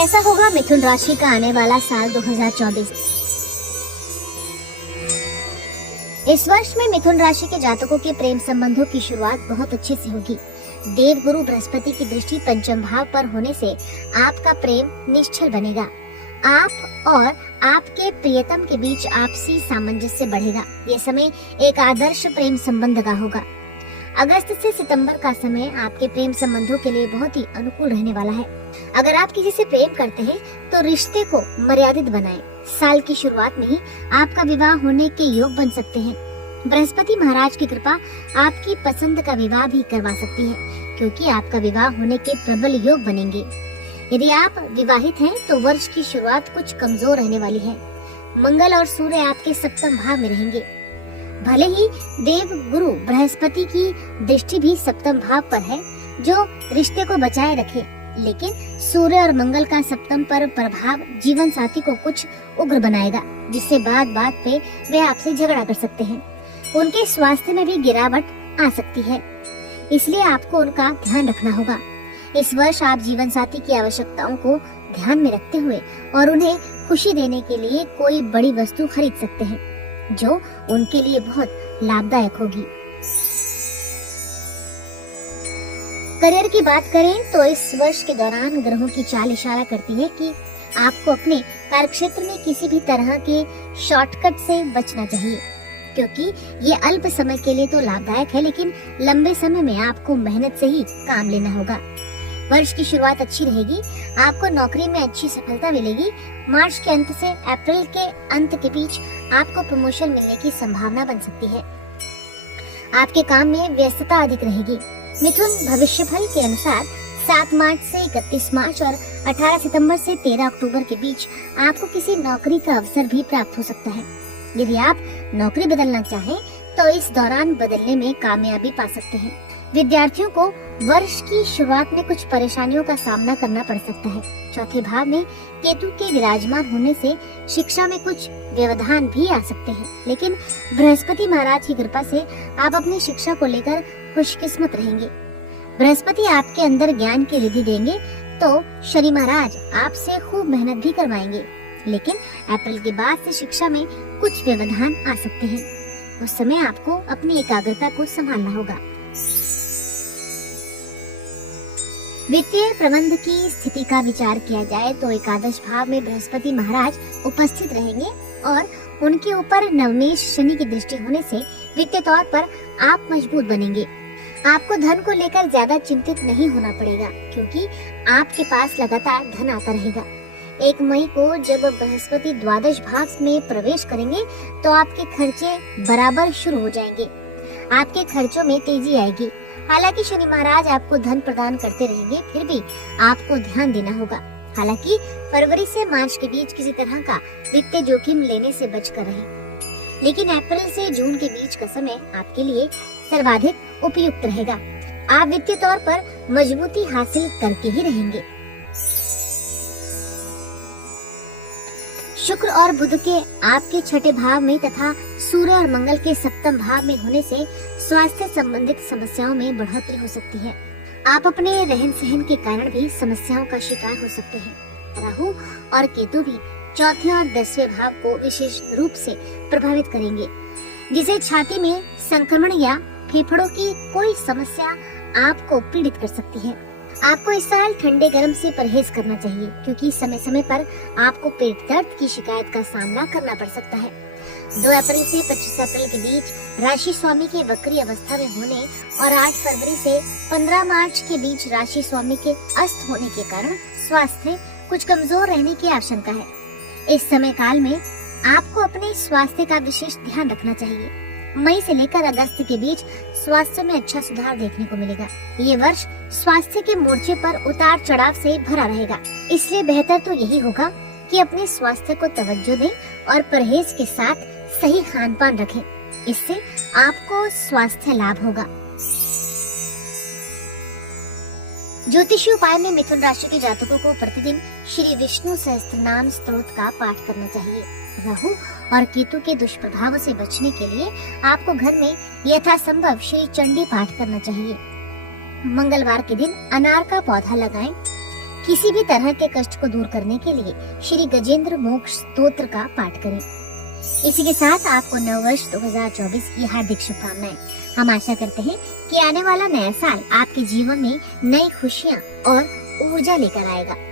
कैसा होगा मिथुन राशि का आने वाला साल 2024? इस वर्ष में मिथुन राशि के जातकों के प्रेम संबंधों की शुरुआत बहुत अच्छे से होगी। देव गुरु बृहस्पति की दृष्टि पंचम भाव पर होने से आपका प्रेम निश्चल बनेगा। आप और आपके प्रियतम के बीच आपसी सामंजस्य बढ़ेगा। ये समय एक आदर्श प्रेम संबंध का होगा। अगस्त से सितंबर का समय आपके प्रेम संबंधों के लिए बहुत ही अनुकूल रहने वाला है। अगर आप किसी से प्रेम करते हैं तो रिश्ते को मर्यादित बनाएं। साल की शुरुआत में ही आपका विवाह होने के योग बन सकते हैं। बृहस्पति महाराज की कृपा आपकी पसंद का विवाह भी करवा सकती है, क्योंकि आपका विवाह होने के प्रबल योग बनेंगे। यदि आप विवाहित हैं तो वर्ष की शुरुआत कुछ कमजोर रहने वाली है। मंगल और सूर्य आपके सप्तम भाव में रहेंगे। भले ही देव गुरु बृहस्पति की दृष्टि भी सप्तम भाव पर है, जो रिश्ते को बचाए रखे, लेकिन सूर्य और मंगल का सप्तम पर प्रभाव जीवन साथी को कुछ उग्र बनाएगा, जिससे बात बात पे वे आपसे झगड़ा कर सकते हैं। उनके स्वास्थ्य में भी गिरावट आ सकती है, इसलिए आपको उनका ध्यान रखना होगा। इस वर्ष आप जीवन साथी की आवश्यकताओं को ध्यान में रखते हुए और उन्हें खुशी देने के लिए कोई बड़ी वस्तु खरीद सकते हैं, जो उनके लिए बहुत लाभदायक होगी। करियर की बात करें तो इस वर्ष के दौरान ग्रहों की चाल इशारा करती है कि आपको अपने कार्यक्षेत्र में किसी भी तरह के शॉर्टकट से बचना चाहिए, क्योंकि ये अल्प समय के लिए तो लाभदायक है, लेकिन लंबे समय में आपको मेहनत से ही काम लेना होगा। वर्ष की शुरुआत अच्छी रहेगी। आपको नौकरी में अच्छी सफलता मिलेगी। मार्च के अंत से अप्रैल के अंत के बीच आपको प्रमोशन मिलने की संभावना बन सकती है। आपके काम में व्यस्तता अधिक रहेगी। मिथुन भविष्यफल के अनुसार 7 मार्च से 31 मार्च और 18 सितंबर से 13 अक्टूबर के बीच आपको किसी नौकरी का अवसर भी प्राप्त हो सकता है। यदि आप नौकरी बदलना चाहें तो इस दौरान बदलने में कामयाबी पा सकते हैं। विद्यार्थियों को वर्ष की शुरुआत में कुछ परेशानियों का सामना करना पड़ सकता है। चौथे भाव में केतु के विराजमान होने से शिक्षा में कुछ व्यवधान भी आ सकते हैं, लेकिन बृहस्पति महाराज की कृपा से आप अपनी शिक्षा को लेकर खुशकिस्मत रहेंगे। बृहस्पति आपके अंदर ज्ञान की रिद्धि देंगे तो शनि महाराज आपसे खूब मेहनत भी करवाएंगे, लेकिन अप्रैल के बाद से शिक्षा में कुछ व्यवधान आ सकते हैं। उस समय आपको अपनी एकाग्रता को संभालना होगा। वित्तीय प्रबंध की स्थिति का विचार किया जाए तो एकादश भाव में बृहस्पति महाराज उपस्थित रहेंगे और उनके ऊपर नवमेश शनि की दृष्टि होने से वित्तीय तौर पर आप मजबूत बनेंगे। आपको धन को लेकर ज्यादा चिंतित नहीं होना पड़ेगा, क्योंकि आपके पास लगातार धन आता रहेगा। 1 मई को जब बृहस्पति द्वादश भाव में प्रवेश करेंगे तो आपके खर्चे बराबर शुरू हो जाएंगे। आपके खर्चों में तेजी आएगी। हालांकि शनि महाराज आपको धन प्रदान करते रहेंगे, फिर भी आपको ध्यान देना होगा। हालांकि फरवरी से मार्च के बीच किसी तरह का वित्तीय जोखिम लेने से बचकर रहें, लेकिन अप्रैल से जून के बीच का समय आपके लिए सर्वाधिक उपयुक्त रहेगा। आप वित्तीय तौर पर मजबूती हासिल करके ही रहेंगे। शुक्र और बुध के आपके छठे भाव में तथा सूर्य और मंगल के सप्तम भाव में होने से स्वास्थ्य संबंधित समस्याओं में बढ़ोतरी हो सकती है। आप अपने रहन सहन के कारण भी समस्याओं का शिकार हो सकते हैं। राहु और केतु भी चौथे और 10वें भाव को विशेष रूप से प्रभावित करेंगे, जिसे छाती में संक्रमण या फेफड़ों की कोई समस्या आपको पीड़ित कर सकती है। आपको इस साल ठंडे गर्म से परहेज करना चाहिए, क्योंकि समय समय पर आपको पेट दर्द की शिकायत का सामना करना पड़ सकता है। 2 अप्रैल से 25 अप्रैल के बीच राशि स्वामी के वक्री अवस्था में होने और 8 फरवरी से 15 मार्च के बीच राशि स्वामी के अस्त होने के कारण स्वास्थ्य कुछ कमजोर रहने की आशंका है। इस समय काल में आपको अपने स्वास्थ्य का विशेष ध्यान रखना चाहिए। मई से लेकर अगस्त के बीच स्वास्थ्य में अच्छा सुधार देखने को मिलेगा। ये वर्ष स्वास्थ्य के मोर्चे पर उतार चढ़ाव से भरा रहेगा, इसलिए बेहतर तो यही होगा कि अपने स्वास्थ्य को तवज्जो दें और परहेज के साथ सही खान पान रखें। इससे आपको स्वास्थ्य लाभ होगा। ज्योतिषी उपाय में मिथुन राशि के जातकों को प्रतिदिन श्री विष्णु सहस्त्रनाम स्तोत्र का पाठ करना चाहिए। राहु और केतु के दुष्प्रभावों से बचने के लिए आपको घर में यथासंभव श्री चंडी पाठ करना चाहिए। मंगलवार के दिन अनार का पौधा लगाएं। किसी भी तरह के कष्ट को दूर करने के लिए श्री गजेंद्र मोक्ष स्तोत्र का पाठ करें। इसी के साथ आपको नववर्ष 2024 की हार्दिक शुभकामनाएं। हम आशा करते हैं कि आने वाला नया साल आपके जीवन में नई खुशियां और ऊर्जा लेकर आएगा।